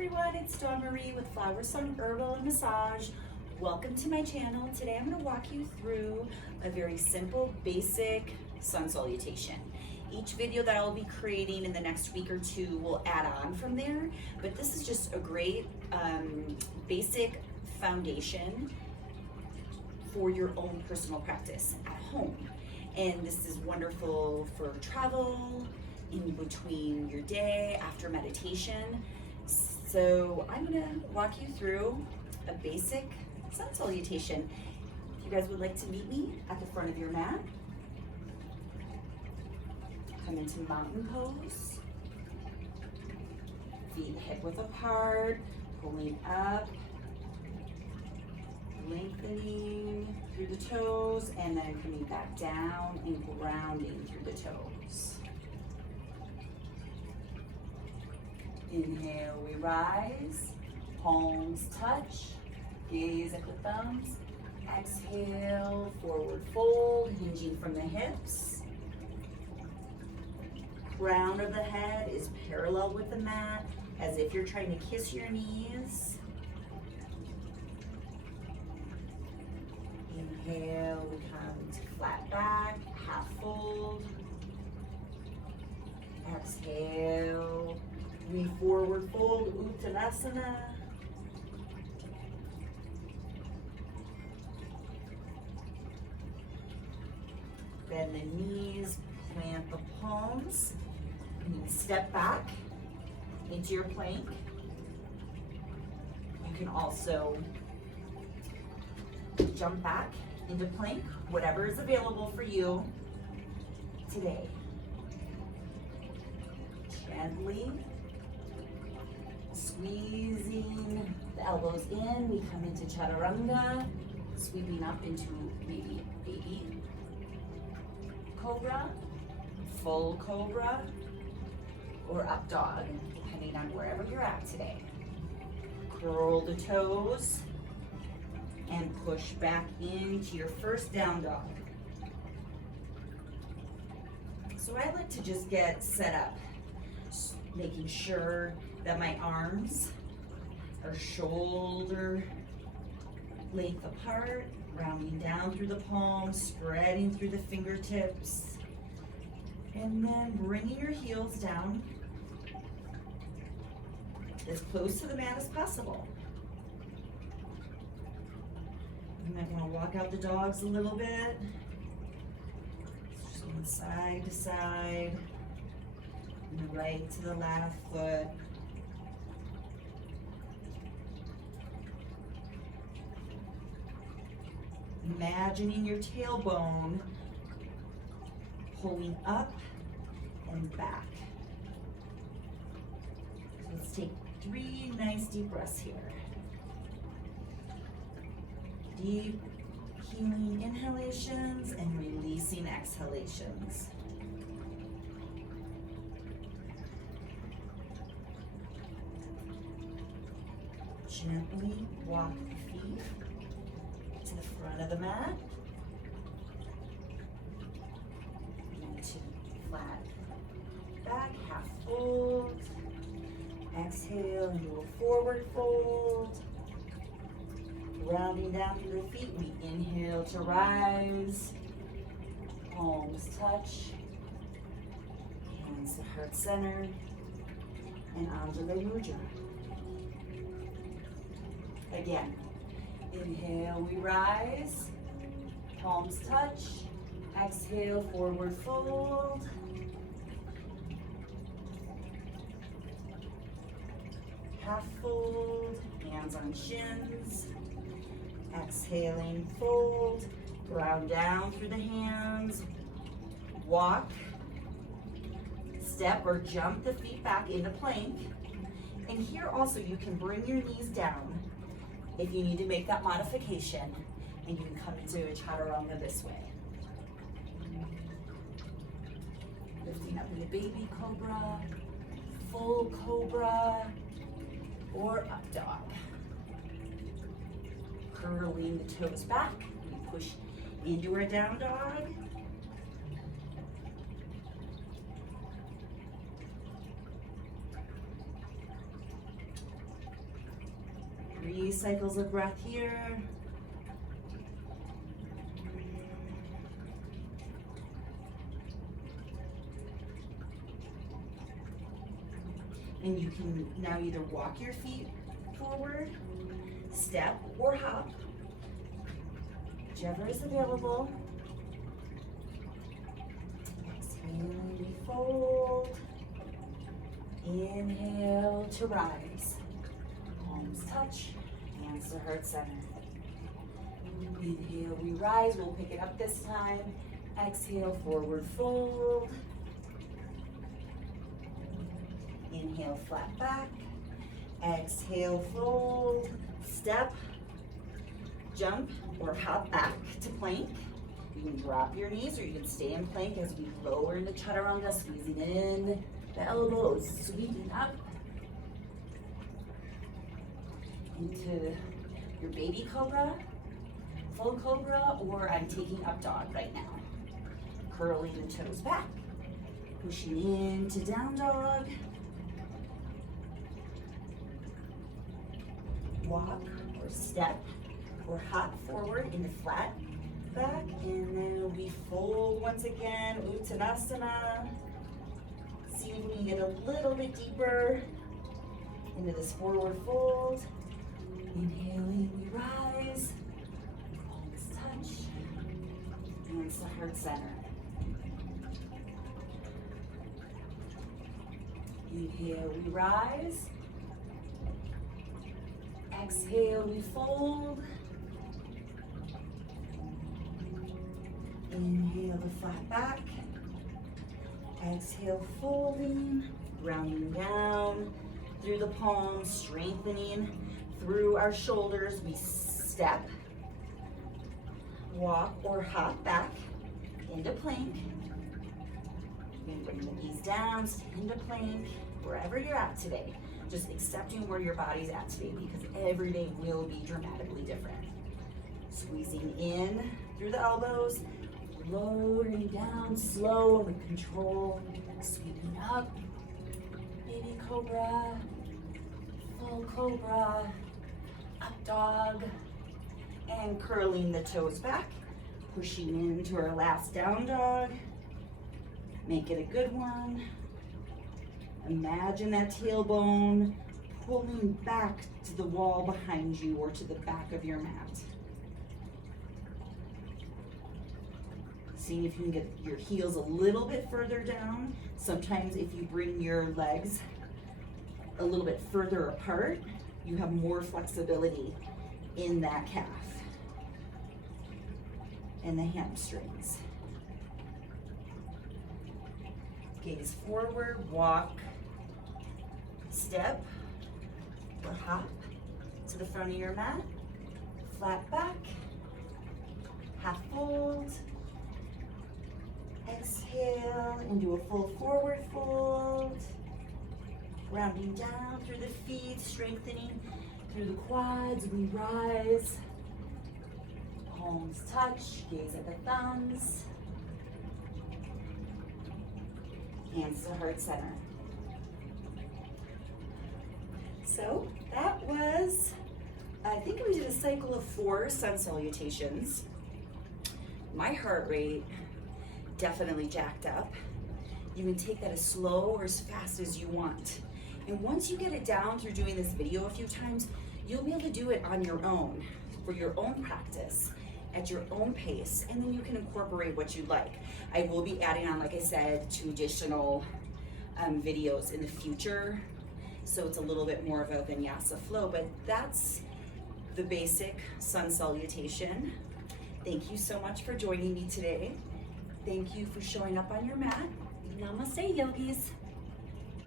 everyone, it's Dawn Marie with Flower Sun Herbal and Massage. Welcome to my channel. Today I'm going to walk you through a very simple, basic sun salutation. Each video that I'll be creating in the next week or two will add on from there, but this is just a great basic foundation for your own personal practice at home. And this is wonderful for travel, in between your day, after meditation. So I'm gonna walk you through a basic sun salutation. If you guys would like to meet me at the front of your mat, come into mountain pose, feet hip width apart, pulling up, lengthening through the toes, and then coming back down and grounding through the toes. Inhale, we rise, palms touch, gaze at the thumbs. Exhale, forward fold, hinging from the hips. Crown of the head is parallel with the mat, as if you're trying to kiss your knees. Inhale, we come to flat back, half fold. Exhale, we forward fold, Uttanasana. Bend the knees, plant the palms, and step back into your plank. You can also jump back into plank, whatever is available for you today. Gently squeezing the elbows in, we come into Chaturanga, sweeping up into maybe baby cobra, full cobra, or up dog, depending on wherever you're at today. Curl the toes and push back into your first down dog. So I like to just get set up, making sure that my arms are shoulder length apart, rounding down through the palms, spreading through the fingertips, and then bringing your heels down as close to the mat as possible. You might want to walk out the dogs a little bit, just going side to side, and the right to the left foot. Imagining your tailbone pulling up and back. So let's take 3 nice deep breaths here. Deep healing inhalations and releasing exhalations. Gently walk the feet to the front of the mat, into flat back, half fold. Exhale into a forward fold. Rounding down through the feet, we inhale to rise. Palms touch. Hands to heart center. And Anjali Mudra. Again. Inhale, we rise, palms touch. Exhale, forward fold. Half fold, hands on shins. Exhaling, fold, ground down through the hands. Walk, step or jump the feet back into plank. And here also you can bring your knees down if you need to make that modification, and you can come into a Chaturanga this way. Lifting up into baby cobra, full cobra, or up dog. Curling the toes back, we push into our down dog. 3 cycles of breath here. And you can now either walk your feet forward, step, or hop, whichever is available. Exhale, we fold. Inhale to rise. Palms touch, hands to heart center. Inhale, we rise. We'll pick it up this time. Exhale, forward fold. Inhale, flat back. Exhale, fold. Step, jump, or hop back to plank. You can drop your knees or you can stay in plank as we lower into chaturanga, squeezing in the elbows, sweeping up into your baby cobra, full cobra, or I'm taking up dog right now. Curling the toes back, pushing into down dog. Walk or step or hop forward into flat back, and then we fold once again, Uttanasana. See if we can get a little bit deeper into this forward fold. Inhaling, we rise. Palms touch. Hands to heart center. Inhale, we rise. Exhale, we fold. Inhale the flat back. Exhale, folding, grounding down through the palms, strengthening through our shoulders. We step, walk, or hop back into plank. You can bring the knees down, stay into plank, wherever you're at today. Just accepting where your body's at today, because every day will be dramatically different. Squeezing in through the elbows, lowering down, slow with control, sweeping up, baby cobra, full cobra, up dog, and curling the toes back, pushing into our last down dog. Make it a good one. Imagine that tailbone pulling back to the wall behind you or to the back of your mat. Seeing if you can get your heels a little bit further down. Sometimes if you bring your legs a little bit further apart, you have more flexibility in that calf and the hamstrings. Gaze forward, walk, step, or hop to the front of your mat. Flat back, half fold. Exhale and do a full forward fold. Rounding down through the feet, strengthening through the quads. We rise. Palms touch, gaze at the thumbs. Hands to heart center. So that was, I think we did a cycle of 4 sun salutations. My heart rate definitely jacked up. You can take that as slow or as fast as you want. And once you get it down through doing this video a few times, you'll be able to do it on your own, for your own practice, at your own pace, and then you can incorporate what you like. I will be adding on, like I said, 2 additional videos in the future, so it's a little bit more of a vinyasa flow, but that's the basic sun salutation. Thank you so much for joining me today. Thank you for showing up on your mat. Namaste, yogis.